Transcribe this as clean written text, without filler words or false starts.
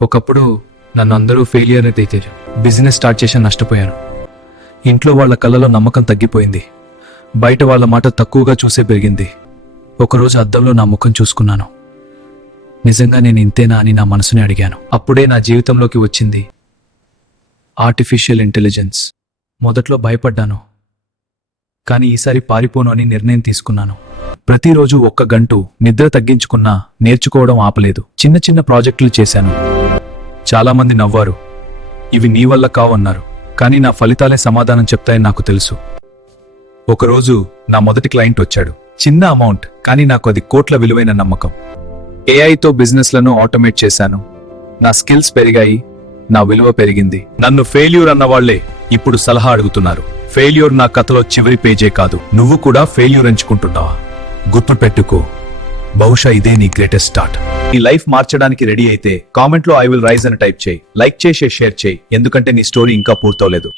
ఒకప్పుడు నన్ను అందరూ ఫెయిలియర్ అయితే తీరు బిజినెస్ స్టార్ట్ చేసి నష్టపోయాను. ఇంట్లో వాళ్ళ కళ్ళలో నమ్మకం తగ్గిపోయింది. బయట వాళ్ళ మాట తక్కువగా చూసే పెరిగింది. ఒకరోజు అద్దంలో నా ముఖం చూసుకున్నాను. నిజంగా నేను ఇంతేనా అని నా మనసుని అడిగాను. అప్పుడే నా జీవితంలోకి వచ్చింది ఆర్టిఫిషియల్ ఇంటెలిజెన్స్. మొదట్లో భయపడ్డాను, కానీ ఈసారి పారిపోను అని నిర్ణయం తీసుకున్నాను. ప్రతిరోజు 1 గంట నిద్ర తగ్గించుకున్నా నేర్చుకోవడం ఆపలేదు. చిన్న చిన్న ప్రాజెక్టులు చేశాను. చాలామంది నవ్వారు, ఇవి నీ వల్ల కావన్నారు. కానీ నా ఫలితాలే సమాధానం చెప్తాయని నాకు తెలుసు. ఒకరోజు నా మొదటి క్లయింట్ వచ్చాడు. చిన్న అమౌంట్, కానీ నాకు అది కోట్ల విలువైన నమ్మకం. ఏఐతో బిజినెస్లను ఆటోమేట్ చేశాను. నా స్కిల్స్ పెరిగాయి, నా విలువ పెరిగింది. నన్ను ఫెయిల్యూర్ అన్నవాళ్లే ఇప్పుడు సలహా అడుగుతున్నారు. ఫెయిల్యూర్ నా కథలో చివరి పేజే కాదు. నువ్వు కూడా ఫెయిల్యూర్ ఎంచుకుంటున్నావా? గుర్తుపెట్టుకో, బహుశా ఇదే నీ గ్రేటెస్ట్ స్టార్ట్. నీ లైఫ్ మార్చడానికి రెడీ అయితే కామెంట్లో ఐ విల్ రైజ్ అని టైప్ చేయి. లైక్ చేసి షేర్ చేయి, ఎందుకంటే నీ స్టోరీ ఇంకా పూర్తవలేదు.